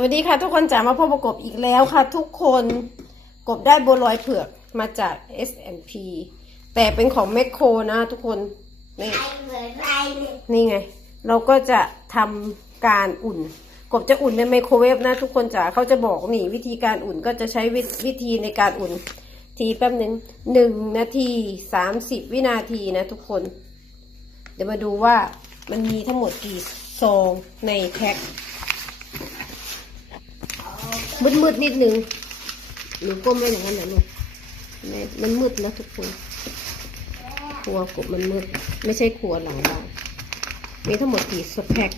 วัสดีค่ะทุกคนจ๋ามาพบประกบอีกแล้วค่ะ ทุกคนกบได้บัวลอยเผือกมาจาก S&P แต่เป็นของแมคโครนะทุกคนนี่นี่ไง เราก็จะทำการอุ่น กบจะอุ่นในไมโครเวฟนะ ทุกคนจ๋าเขาจะบอกนี่ วิธีการอุ่นก็จะใช้วิวิธีในการอุ่น ทีแป๊บหนึ่งหนึ่งนาทีสามสิบวินาทีนะ ทุกคน เดี๋ยวมาดูว่ามันมีทั้งหมดกี่ซองในแพ็ค มืดมืดๆนิดนึงหนูก้มไว้อย่างนั้นนะลูกมันมืดนะทุกคนครัวกบมันมืด ไม่ใช่ครัวหลังบ้านมีทั้งหมดกี่สแพ็ค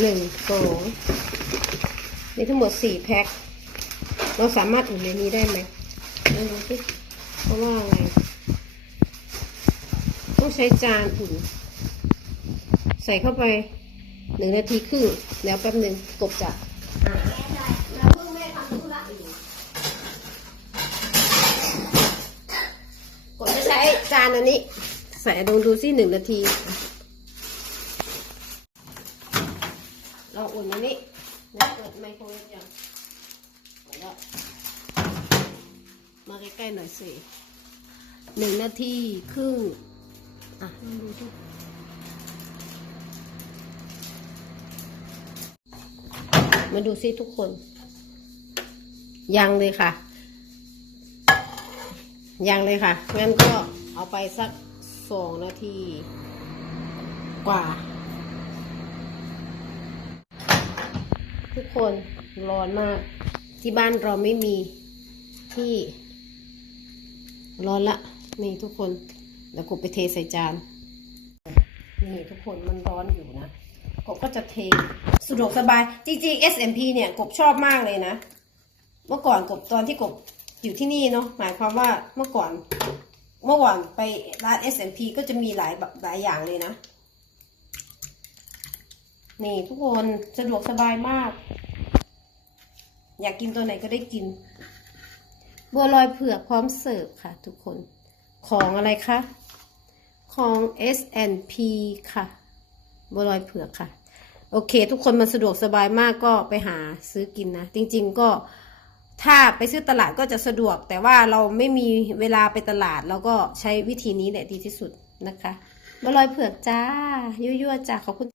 หนึ่งสองมีทั้งหมดสี่แพ็คเราสามารถอุ่นในนี้ได้ไหมไม่รู้สิเพราะว่าไงต้องใช้จานอุ่นใส่เข้าไป หนึ่งนาทีครึ่งแล้วแป๊บหนึ่งกบจะกบจะใช้จานอันนี้ ใส่ลงดูสิหนึ่งนาที เราอุ่นอันนี้แล้วเปิดไมโครเวฟยังแล้วมาใกล้ๆหน่อยสิหนึ่งนาทีครึ่งอะลองดูสิ มาดูซิทุกคน ยังเลยค่ะ ยังเลยค่ะ งั้นก็เอาไปสักสองนาทีกว่า ทุกคนร้อนมาก ที่บ้านเราไม่มีที่ ร้อนละ นี่ทุกคนแล้วกูไปเทใส่จาน นี่ทุกคนมันร้อนอยู่นะ กบก็จะเทสะดวกสบาย จริงๆ SMP เนี่ยกบชอบมากเลยนะ เมื่อก่อนกบตอนที่กบอยู่ที่นี่เนาะหมายความว่าเมื่อก่อนเมื่อก่อนไปร้าน SMP ก็จะมีหลายแบบหลายอย่างเลยนะ นี่ทุกคนสะดวกสบายมาก อยากกินตัวไหนก็ได้กิน บัวลอยเผือกพร้อมเสิร์ฟค่ะ ทุกคนของอะไรคะ ของ S&P ค่ะบัวลอยเผือกค่ะ โอเค ทุกคนมันสะดวกสบายมากก็ไปหาซื้อกินนะ จริง ๆ ก็ถ้าไปซื้อตลาดก็จะสะดวก แต่ว่าเราไม่มีเวลาไปตลาดเราก็ใช้วิธีนี้แหละดีที่สุดนะคะบัวลอยเผือกจ้ายั่วๆจ้าขอบคุณ